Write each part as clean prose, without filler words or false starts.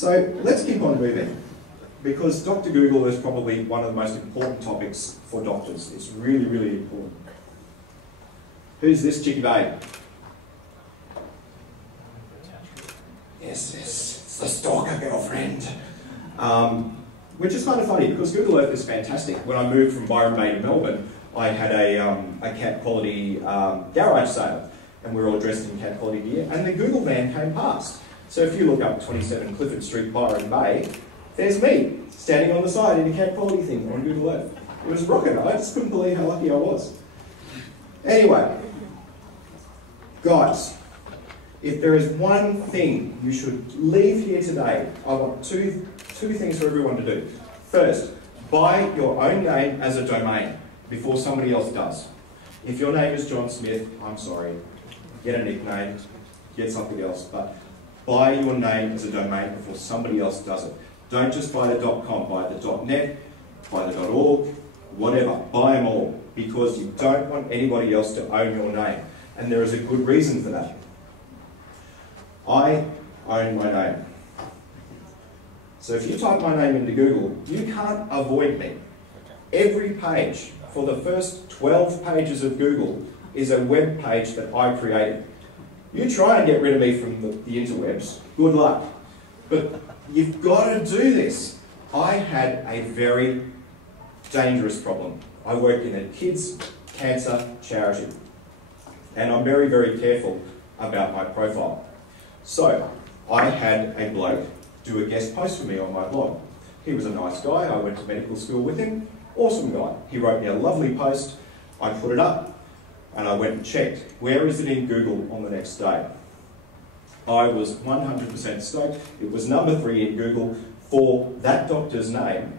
So let's keep on moving, because Dr. Google is probably one of the most important topics for doctors. It's really, really important. Who's this chicky babe? Yes, it's the stalker girlfriend. Which is kind of funny, because Google Earth is fantastic. When I moved from Byron Bay to Melbourne, I had a CAT quality garage sale, and we were all dressed in CAT quality gear, and the Google van came past. So if you look up 27 Clifford Street, Byron Bay, there's me, standing on the side in a CAT quality thing on Google Earth. It was rocking. I just couldn't believe how lucky I was. Anyway, guys, if there is one thing you should leave here today, I want two things for everyone to do. First, buy your own name as a domain before somebody else does. If your name is John Smith, I'm sorry, get a nickname, get something else, but buy your name as a domain before somebody else does it. Don't just buy the .com, buy the .net, buy the .org, whatever, buy them all, because you don't want anybody else to own your name. And there is a good reason for that. I own my name. So if you type my name into Google, you can't avoid me. Every page for the first 12 pages of Google is a web page that I created. You try and get rid of me from the interwebs, good luck. But you've got to do this. I had a very dangerous problem. I work in a kids' cancer charity, and I'm very, very careful about my profile. So I had a bloke do a guest post for me on my blog. He was a nice guy. I went to medical school with him. Awesome guy. He wrote me a lovely post. I put it up, and I went and checked. Where is it in Google on the next day? I was 100% stoked. It was number 3 in Google for that doctor's name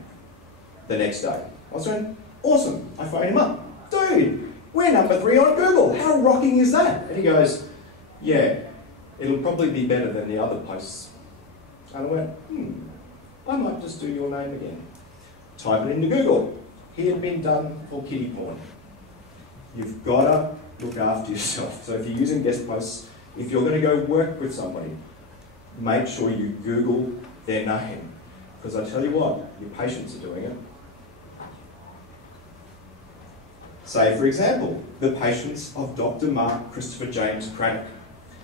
the next day. I was going, awesome. I phoned him up. Dude, we're number 3 on Google. How rocking is that? And he goes, yeah, it'll probably be better than the other posts. And I went, I might just do your name again. Type it into Google. He had been done for kiddie porn. You've got to look after yourself. So if you're using guest posts, if you're going to go work with somebody, make sure you Google their name. Because I tell you what, your patients are doing it. Say, for example, the patients of Dr. Mark Christopher James Cranach.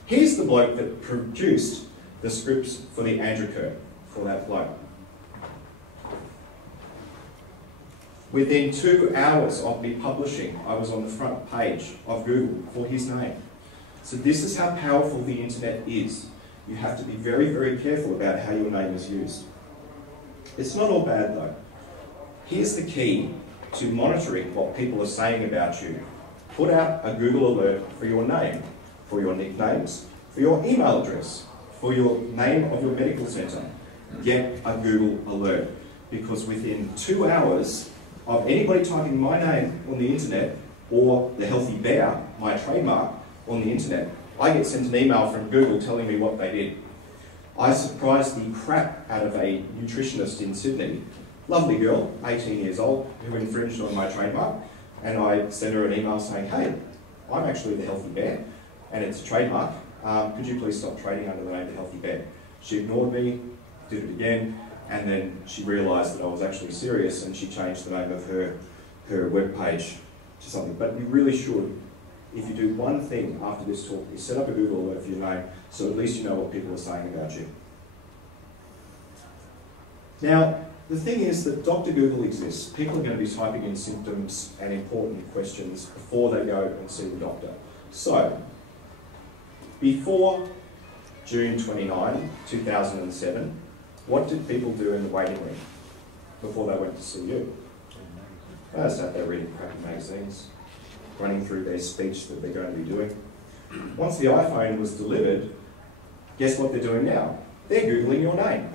He's the bloke that produced the scripts for the AndroCur, for that bloke. Within 2 hours of me publishing, I was on the front page of Google for his name. So this is how powerful the internet is. You have to be very, very careful about how your name is used. It's not all bad though. Here's the key to monitoring what people are saying about you. Put out a Google alert for your name, for your nicknames, for your email address, for your name of your medical centre. Get a Google alert, because within 2 hours of anybody typing my name on the internet, or the Healthy Bear, my trademark, on the internet, I get sent an email from Google telling me what they did. I surprised the crap out of a nutritionist in Sydney, lovely girl, 18 years old, who infringed on my trademark, and I sent her an email saying, hey, I'm actually the Healthy Bear, and it's a trademark. Could you please stop trading under the name The Healthy Bear? She ignored me, did it again, and then she realised that I was actually serious, and she changed the name of her webpage to something. But you really should, if you do one thing after this talk, is set up a Google alert for your name, so at least you know what people are saying about you. Now, the thing is that Dr. Google exists. People are going to be typing in symptoms and important questions before they go and see the doctor. So, before June 29, 2007, what did people do in the waiting room before they went to see you? They sat there reading crappy magazines, running through their speech that they're going to be doing. Once the iPhone was delivered, guess what they're doing now? They're Googling your name.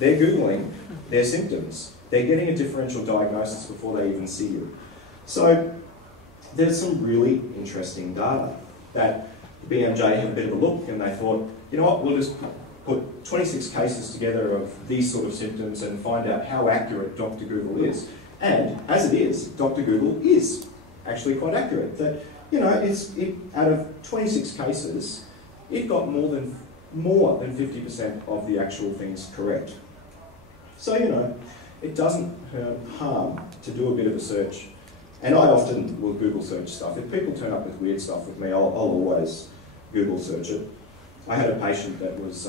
They're Googling their symptoms. They're getting a differential diagnosis before they even see you. So there's some really interesting data that the BMJ had a bit of a look, and they thought, you know what, we'll just put 26 cases together of these sort of symptoms and find out how accurate Dr. Google is. And as it is, Dr. Google is actually quite accurate. That, you know, out of 26 cases, it got more than more than 50% of the actual things correct. So, you know, it doesn't harm to do a bit of a search. And I often will Google search stuff. If people turn up with weird stuff with me, I'll always Google search it. I had a patient that was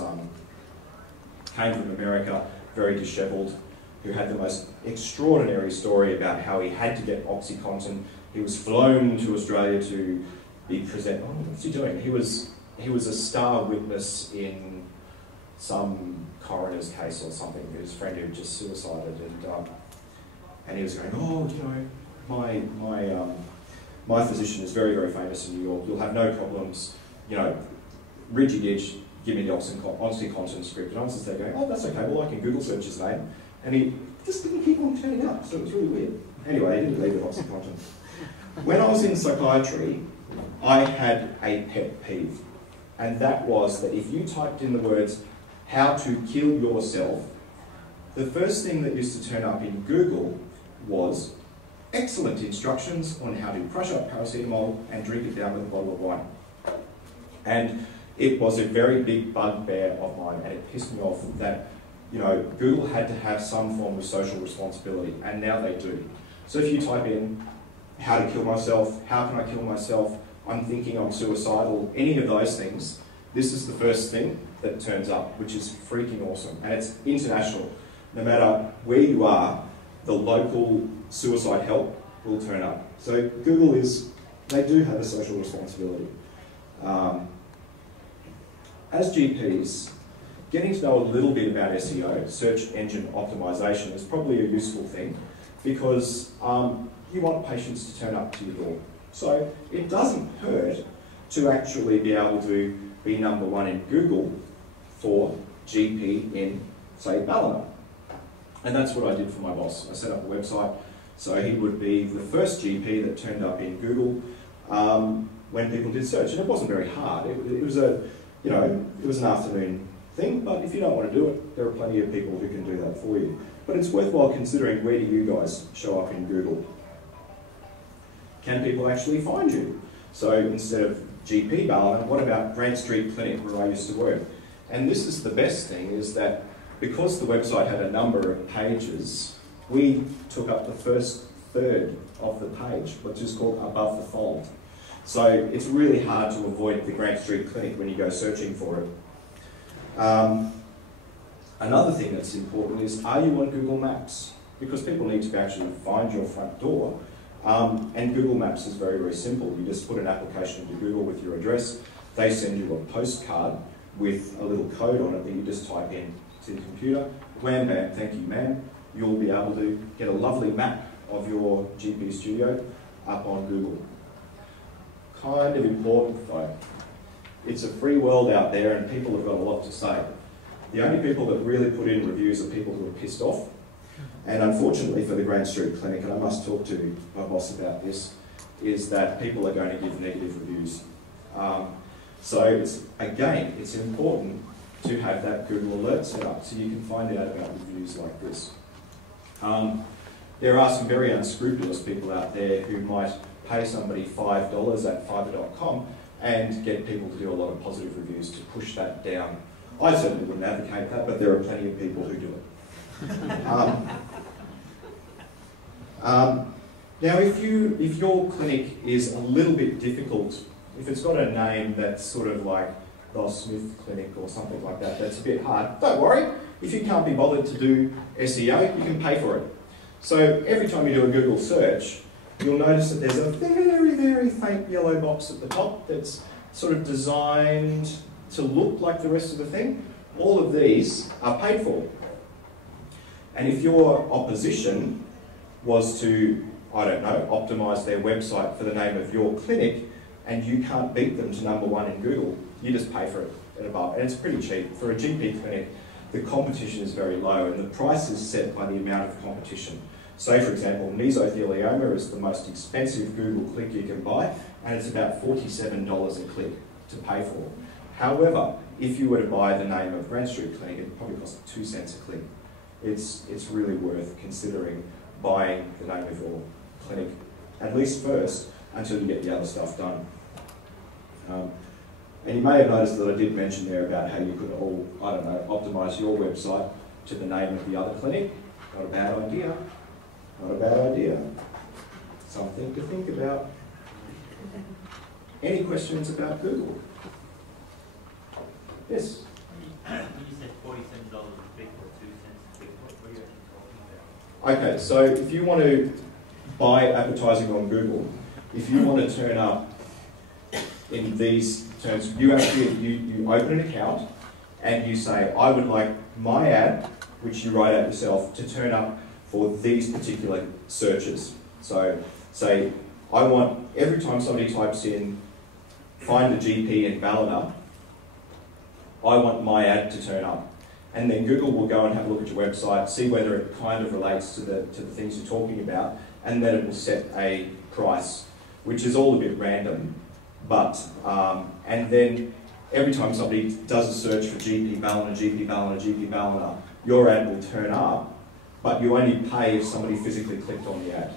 came from America, very dishevelled, who had the most extraordinary story about how he had to get OxyContin. He was flown to Australia to be present. Oh, what's he doing? He was a star witness in some coroner's case or something. His friend who just suicided, and he was going, oh, you know, my physician is very, very famous in New York. You'll have no problems, you know, Reggie Gitch, give me the OxyContin script. And I was just there going, oh, that's okay, well, I can Google search his name. And he just didn't keep on turning up, so it was really weird. Anyway, he didn't leave with OxyContin. When I was in psychiatry, I had a pet peeve. And that was that if you typed in the words, how to kill yourself, the first thing that used to turn up in Google was excellent instructions on how to crush up paracetamol and drink it down with a bottle of wine. And it was a very big bugbear of mine, and it pissed me off that, you know, Google had to have some form of social responsibility, and now they do. So if you type in, how to kill myself, how can I kill myself, I'm thinking I'm suicidal, any of those things, this is the first thing that turns up, which is freaking awesome. And it's international. No matter where you are, the local suicide help will turn up. So Google they do have a social responsibility. As GPs, getting to know a little bit about SEO, search engine optimization, is probably a useful thing because you want patients to turn up to your door. So it doesn't hurt to actually be able to be #1 in Google for GP in, say, Ballina. And that's what I did for my boss. I set up a website so he would be the first GP that turned up in Google when people did search. And it wasn't very hard. It was an afternoon thing, but if you don't want to do it, there are plenty of people who can do that for you. But it's worthwhile considering, where do you guys show up in Google? Can people actually find you? So instead of GP Ballina, what about Grant Street Clinic, where I used to work? And this is the best thing, is that because the website had a number of pages, we took up the first third of the page, which is called above the fold. So it's really hard to avoid the Grant Street Clinic when you go searching for it. Another thing that's important is, are you on Google Maps? Because people need to actually find your front door. And Google Maps is very, very simple. You just put an application into Google with your address. They send you a postcard with a little code on it that you just type in to the computer. Wham, bam, thank you, ma'am. You'll be able to get a lovely map of your GP studio up on Google. Kind of important though. It's a free world out there and people have got a lot to say. The only people that really put in reviews are people who are pissed off. And unfortunately for the Grant Street Clinic, and I must talk to my boss about this, is that people are going to give negative reviews. So it's important to have that Google alert set up so you can find out about reviews like this. There are some very unscrupulous people out there who might pay somebody $5 at Fiverr.com and get people to do a lot of positive reviews to push that down. I certainly wouldn't advocate that, but there are plenty of people who do it. Now, if your clinic is a little bit difficult, if it's got a name that's sort of like the Smith Clinic or something like that, that's a bit hard, don't worry. If you can't be bothered to do SEO, you can pay for it. So every time you do a Google search, you'll notice that there's a very, very faint yellow box at the top that's sort of designed to look like the rest of the thing. All of these are paid for. And if your opposition was to, I don't know, optimise their website for the name of your clinic, and you can't beat them to #1 in Google, you just pay for it at above. And it's pretty cheap. For a GP clinic, the competition is very low, and the price is set by the amount of competition. So, for example, mesothelioma is the most expensive Google click you can buy, and it's about $47 a click to pay for. However, if you were to buy the name of Grant Street Clinic, it probably costs 2 cents a click. It's really worth considering buying the name of your clinic, at least first, until you get the other stuff done. And you may have noticed that I did mention there about how you could all, I don't know, optimise your website to the name of the other clinic. Not a bad idea. Not a bad idea. Something to think about. Any questions about Google? Yes? When you said $47 a click or 2 cents a click, what are you actually talking about? Okay, so if you want to buy advertising on Google, if you want to turn up in these terms, you open an account and you say, I would like my ad, which you write out yourself, to turn up for these particular searches. So say, I want, every time somebody types in, find a GP in Ballina, I want my ad to turn up. And then Google will go and have a look at your website, see whether it kind of relates to the things you're talking about, and then it will set a price, which is all a bit random. But, and then every time somebody does a search for GP Ballina, GP Ballina, GP Ballina, your ad will turn up, but you only pay if somebody physically clicked on the ad.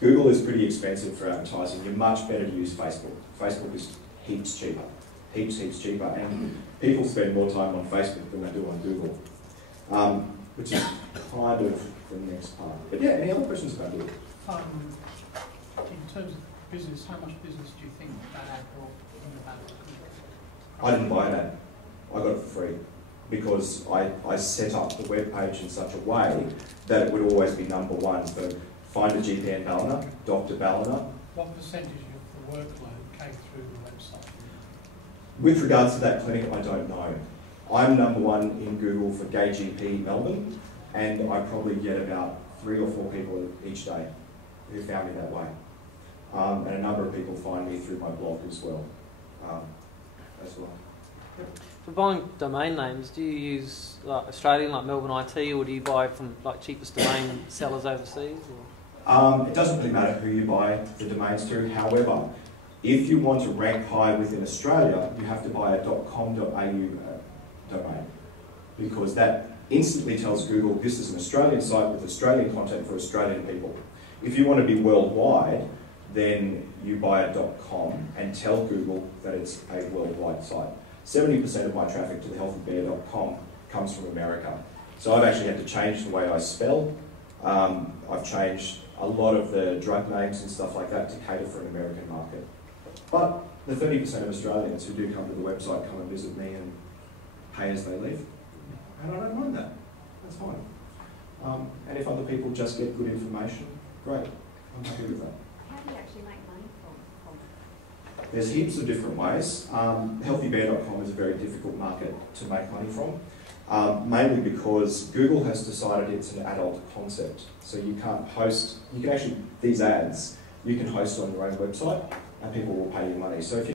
Google is pretty expensive for advertising. You're much better to use Facebook. Facebook is heaps cheaper. Heaps cheaper, and people spend more time on Facebook than they do on Google, which is kind of the next part. But yeah, any other questions about Google? In terms of business, how much business do you think that ad brought in the balance? I didn't buy that. I got it for free because I set up the web page in such a way that it would always be number one for find a GP in Ballina, Dr. Ballina. What percentage of the workload came through the website? With regards to that clinic, I don't know. I'm number one in Google for Gay GP Melbourne, and I probably get about 3 or 4 people each day who found me that way. And a number of people find me through my blog as well. For buying domain names, do you use Australian, like Melbourne IT, or do you buy from like cheapest domain sellers overseas? It doesn't really matter who you buy the domains through. However, if you want to rank high within Australia, you have to buy a .com.au domain, because that instantly tells Google this is an Australian site with Australian content for Australian people. If you want to be worldwide, then you buy a .com and tell Google that it's a worldwide site. 70% of my traffic to the healthybear.com comes from America. So I've actually had to change the way I spell. I've changed a lot of the drug names and stuff like that to cater for an American market. But the 30% of Australians who do come to the website come and visit me and pay as they leave. And I don't mind that. That's fine. And if other people just get good information, great. I'm happy with that. How do you actually make money from? There's heaps of different ways. Healthybear.com is a very difficult market to make money from, mainly because Google has decided it's an adult concept. So you can't host, you can actually, these ads, you can host on your own website and people will pay you money. So if you